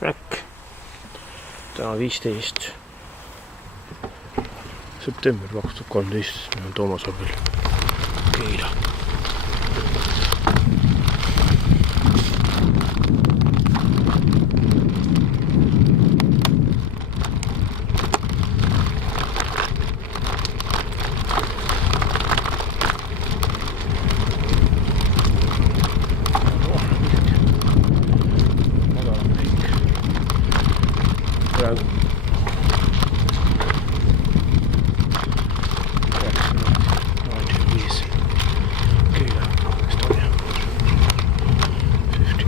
Räkk. Täna 15. september 2013. Meil on Toomasharvel Keila. Praegu 85 Keila Estonia 15.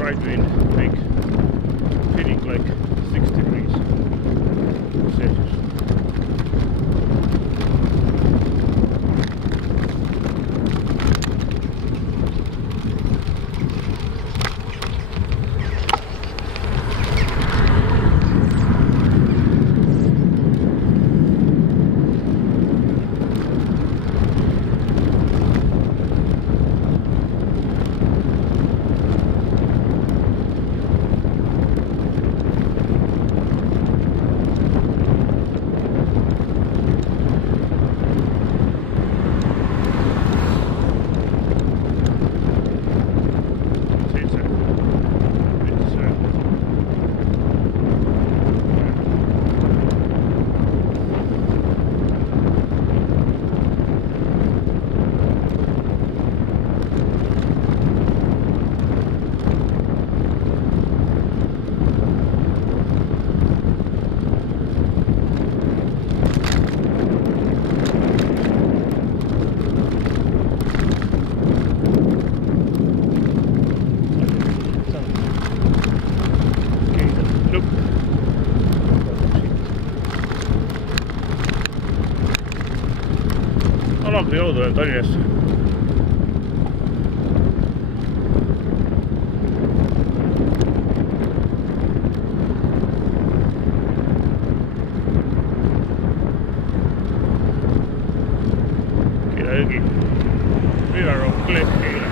Right wind, big, feeling like 6 degrees Celsius. Alagri jõudu veel Tallinnasse. Keila jõgi. Riverrock Cliff Keila.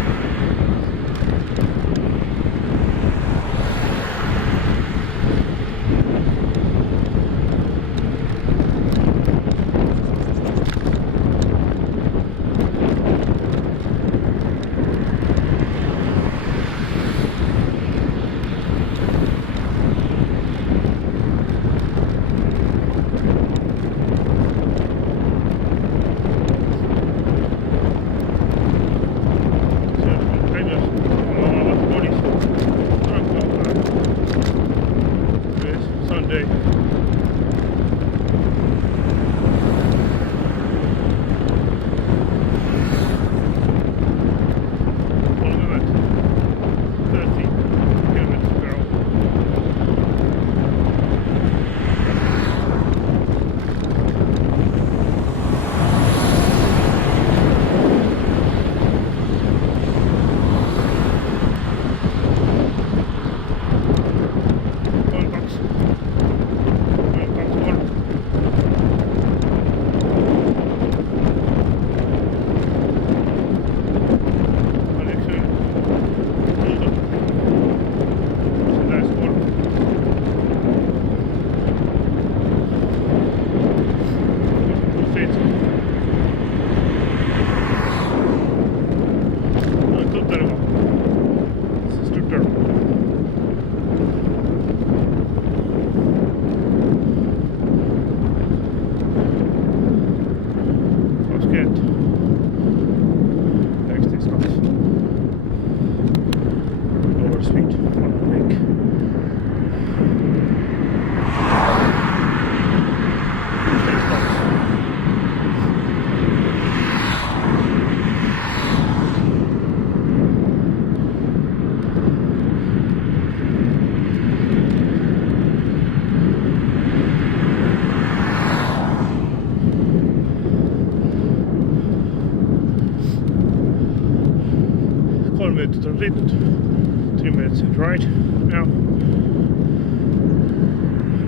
minutit on sõitnud. 3 minutes ride now.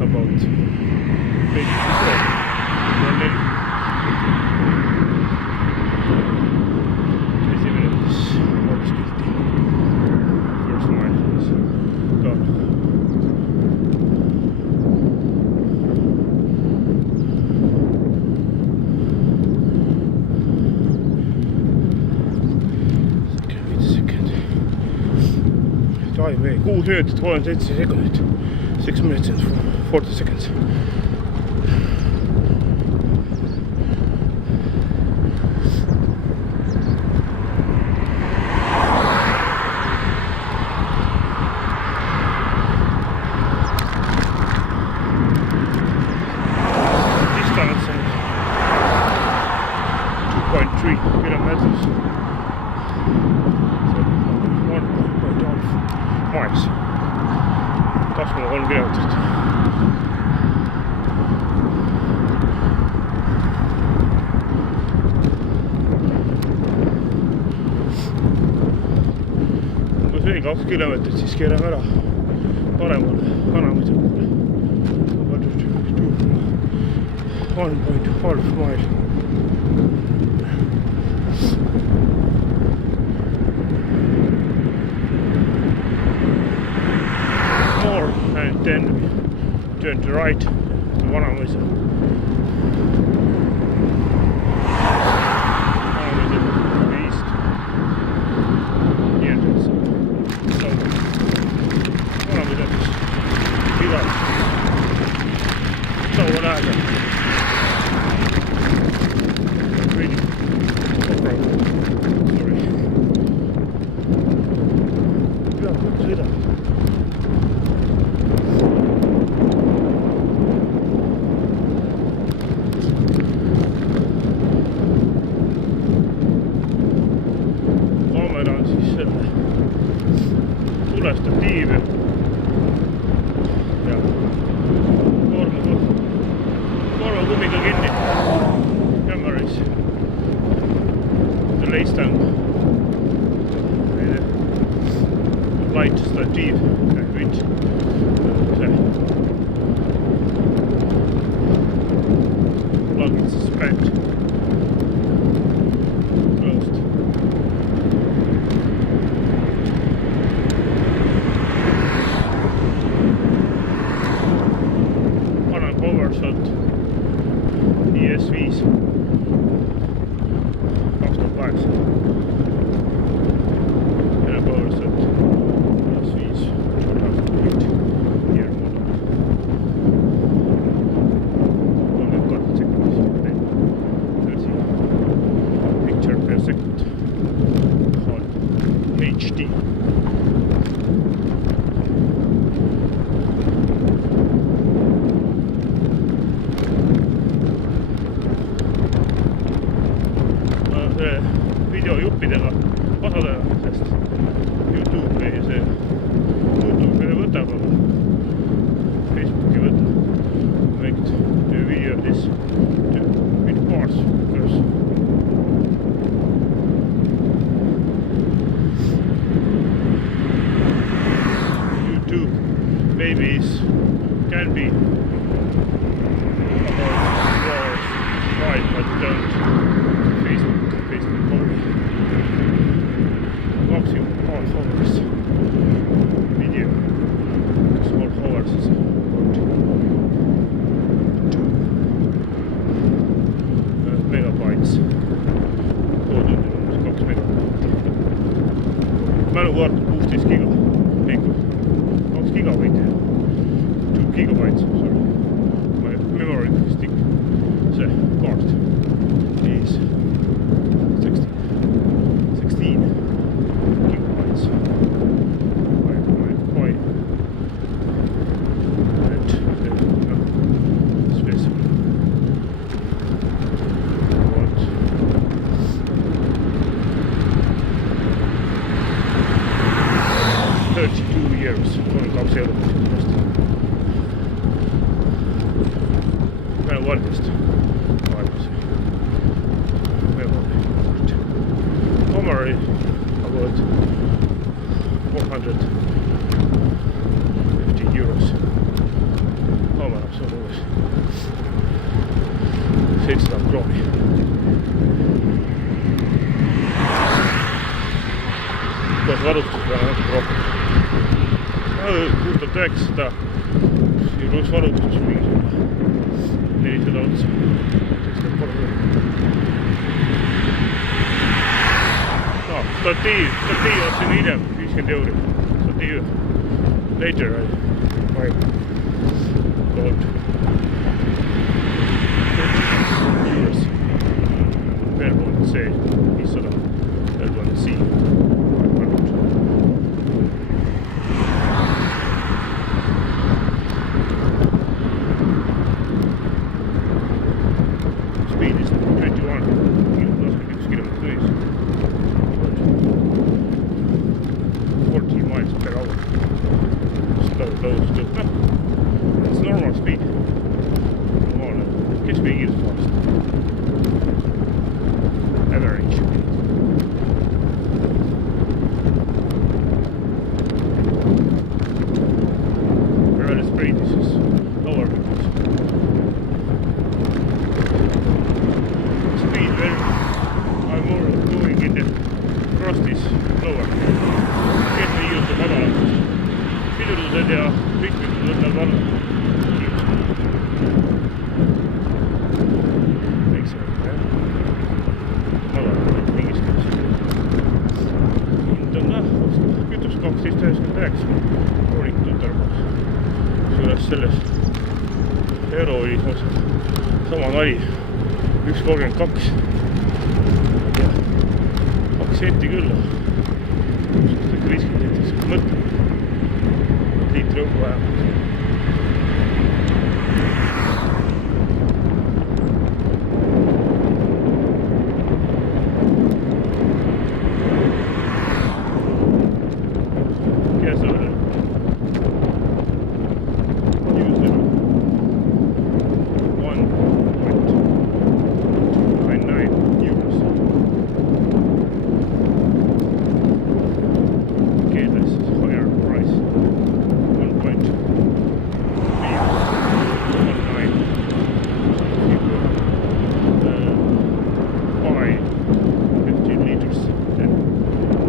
About 24. Esimene Valduskilti. First mile is gone. Time 6 minutit 37 sekundit. 6 minutes and 40 seconds. Distance on 2.3 kilometers. So 1.5 miles. 23 kilomeetrit. Kui see 2 kilomeetrit, siis keerame ära paremale Kanamõisa poole. 1.5 mile. More and then turn to right to Vanamõisa. East. The entrance. So Vanamõisa is Pilar. Kaua lähedal. Really. Sorry. Peab sõidama. Kaamera on siis selle tulestatiiv ja koormakummiga kinni. Camera is the lace tank. Light statiiv which plug is spent. Closed. Panen power shot ES5 2008. Ja power shot ES5 2008 year model. 32 seconds. 30 picture per second. On HD. Videojuppidega osaleja, sest YouTube ei võta, aga Facebook ei võta. Make the video this with parts because YouTube maybe can be about wars, right, but don't. Facebook only. Maximum all followers video because all followers is about 2 megabytes. Koodid on 2 megabaitti. Mälukaart on 16 giga. Ei, 2 gigabaitti. 2 gigabytes, sorry. My memory stick, see kaart is 16 gigabytes. Why? And space. What? 32 years. 32 eurot. Meillä on valmista. Memory. Camera about about 450 euros. Kaamera, see on umbes 700 krooni. Kuidas varustus peale natuke rohkem. Puhtalt 900 ja pluss varutustus mingisugune 400 otsa. 73. No, statiiv ostsin hiljem 50 euri. Statiiv. Later I bought euros. Veel pooled C 500. Veel pooled C. Speed is 21 kilometers 14 miles per hour. Slow still. No, it's normal speed. Normal. Gets being is fast. Average. Whereas speed is lower because speed where I'm more doing in the crust is lower. Get me used to madalamaks. Pidurdused ja ristmikud läheb alla. Väiksemad jah. Madalamad mingist käest. Hind on kütus 12,99. Rooniktud tarbaks. Kusjuures selles euro oli sama nali 1,32. 2 senti küll. 50 senti mõtlema. Liitri õhku vähemalt. Guess I'll use it 1.99 euros. Okay, this is higher price. 1.319. Buy 15 liters, then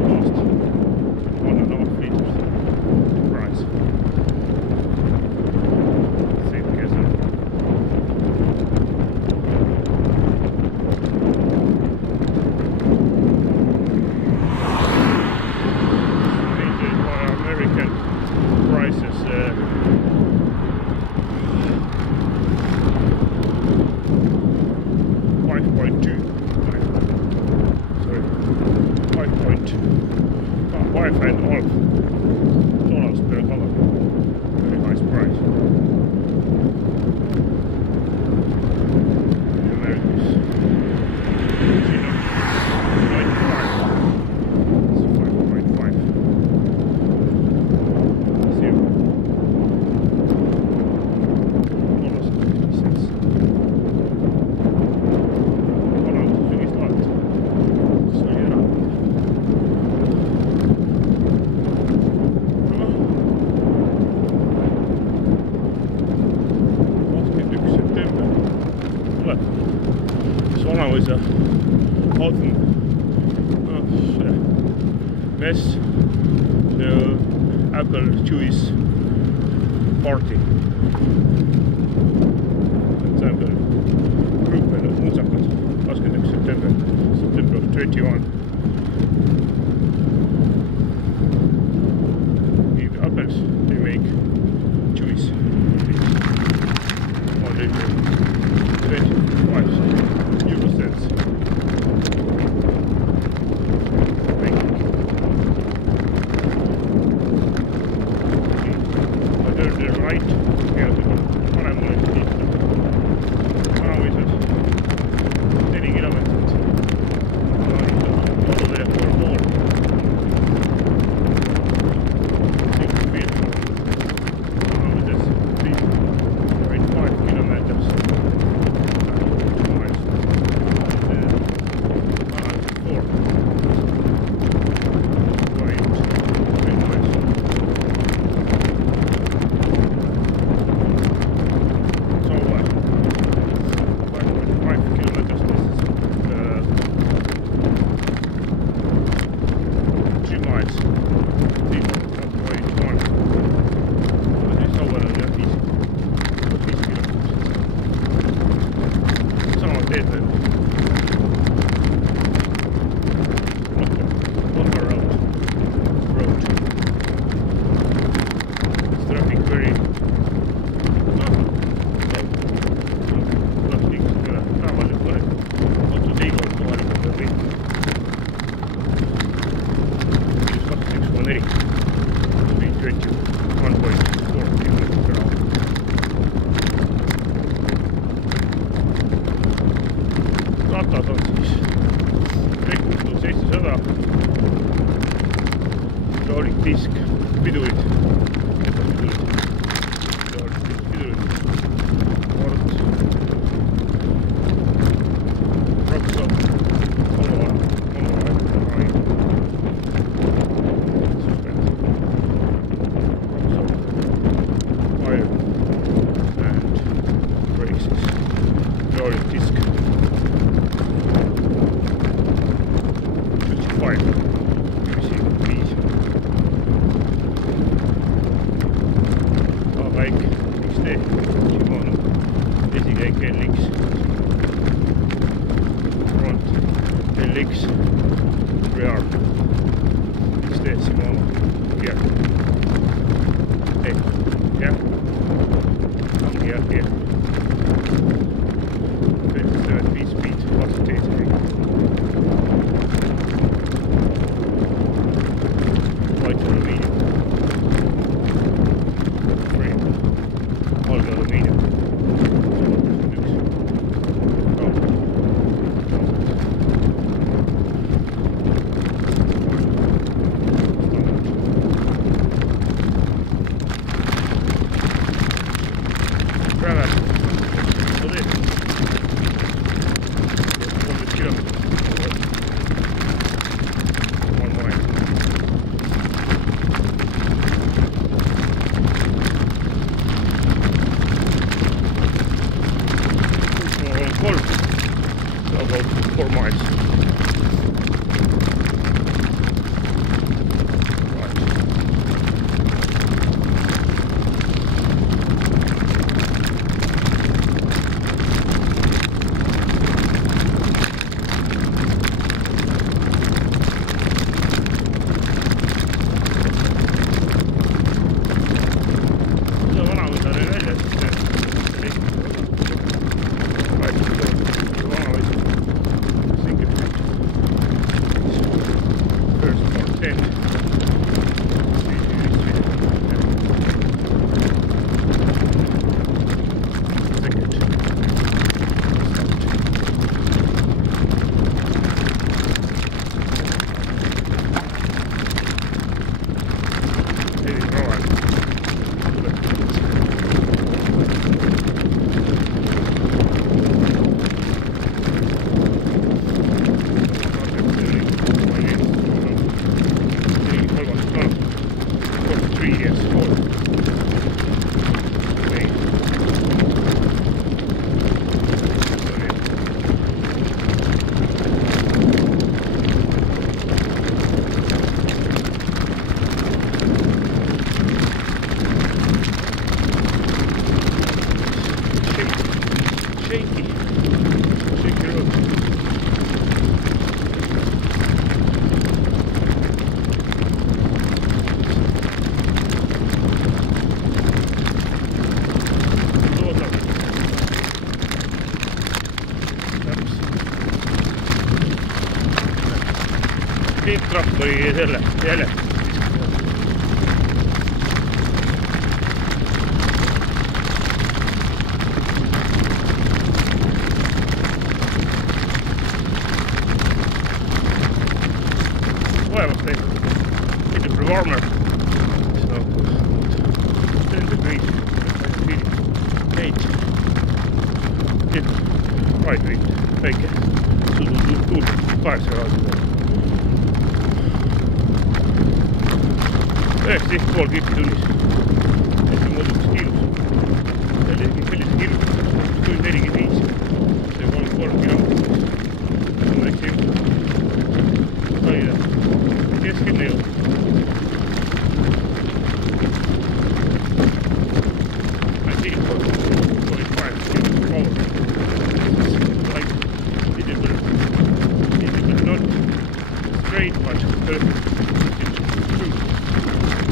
cost 1.5 liters price. Same guesser. American prices 5.2 sorry 5.5 dollars per color. Very nice price. Americans 5.5. Vanaisa autumn mess the Apple Juice party. September group and muusakad 21 September of 21. With apples they make juice. 125 euro cents. The right paremale liikuda. Vanamuisas 4 kilomeetrit. disk, pidurid, kord, raksa, disc 55 väike XD Shimano esikäik LX front LX rear XD Shimano gear jah ongi jah gear 75 speed vastu teisega white aluminium frame valge aluminium 1 gravel about 4 miles. traktori selle jälle vaevalt tehtud mitte warmer so 10 degrees 8 right wind väike tuul 8 kraadi 19,5 kippi tunnis. Hästi mõõdukas kiirus. Sellise kiirus. Tund 45. See 33 kilomeetrit. See on väikse jõud. Tallinna. Keskenne jõud. I think 45 kilometer power. Like it will not straight much.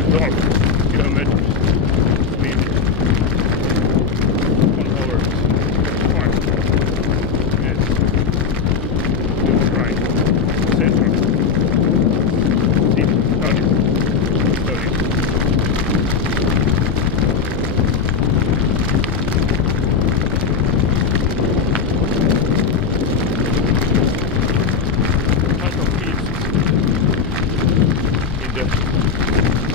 Kilometers speed 1 hour 5 yes right central studies out of fields in the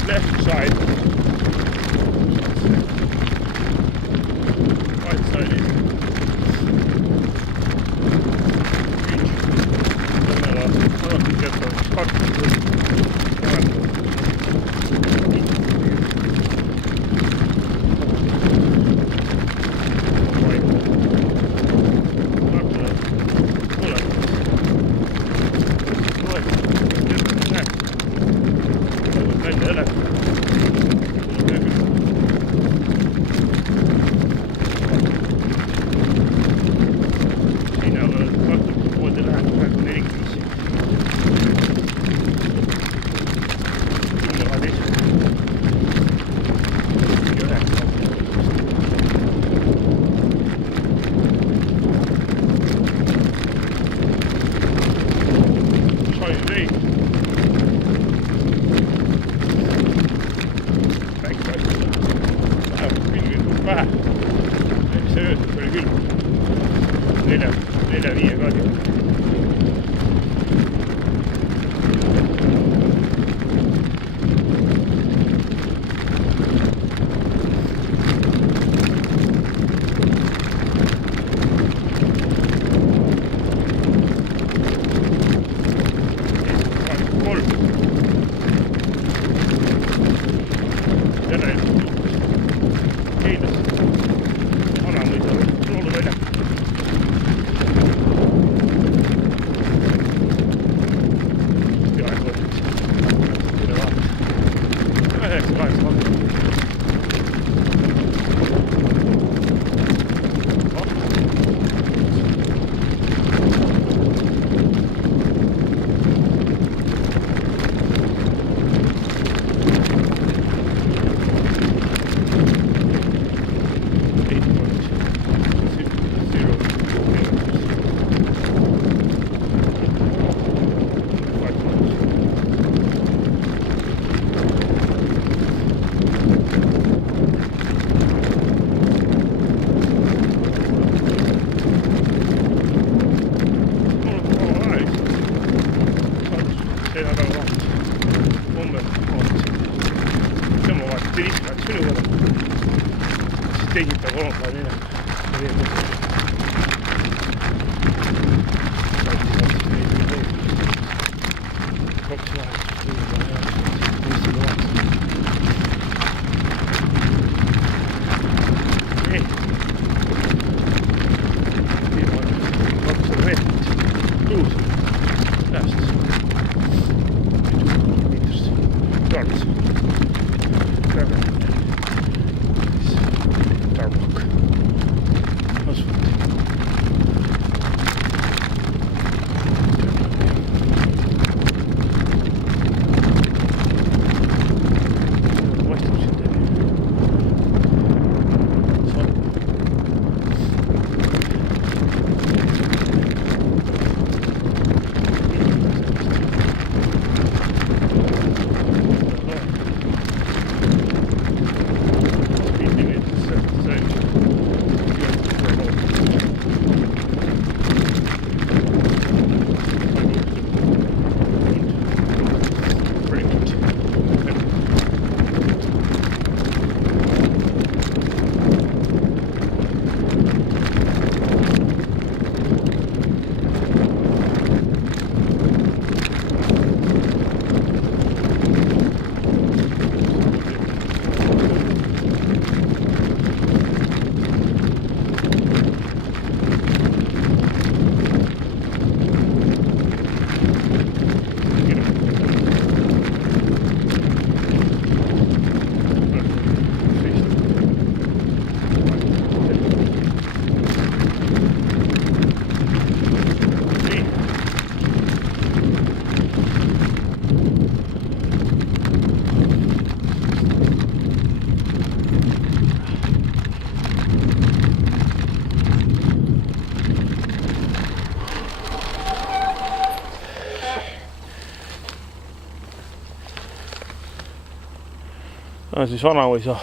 Siis Vanaõisa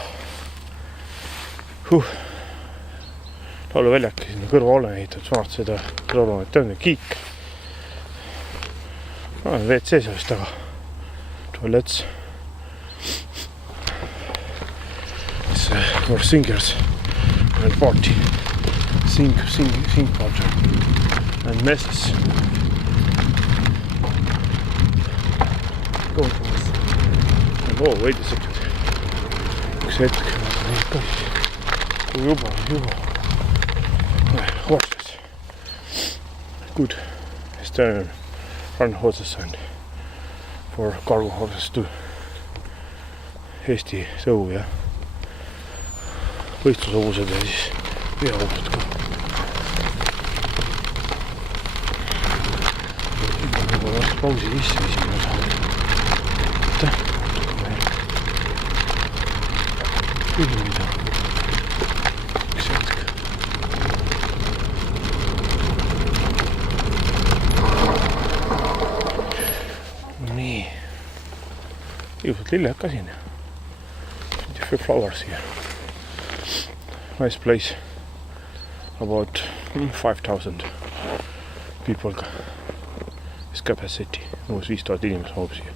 lauluväljak sinna kõrvahoone ehitatud, vanad seda kõrvahoone, tõmne kiik. WC sellest taga. Toilets. For singers and party. Sing party. And messes. kaugemas. Oo, wait a second. Üks hetk. Juba. Horses. Good. Stern run horses and for cargo horses too. Eesti sõu ja võistlushobused ja siis veehobused ka. Juba varsti pausi sisse esimene osa. Küll mida. Üks hetk. Nii. Ilusad lilled ka siin. Different flowers here. Nice place. About 5,000 people is capacity. Umbes 5,000 inimest mahub siia.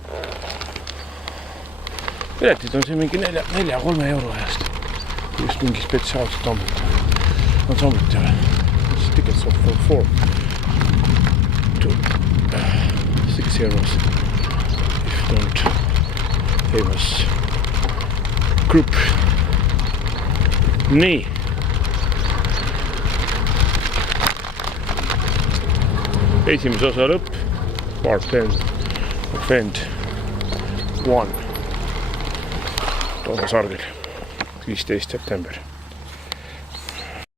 Piletid on siin mingi 4-3 euro eest. Just mingi spetsiaalset ansamblit ei ole. Tickets of 4 to 6 euros. If don't famous group. Nii. Esimese osa lõpp. Part 10 Offend 1. Toomas Argil. 15. september.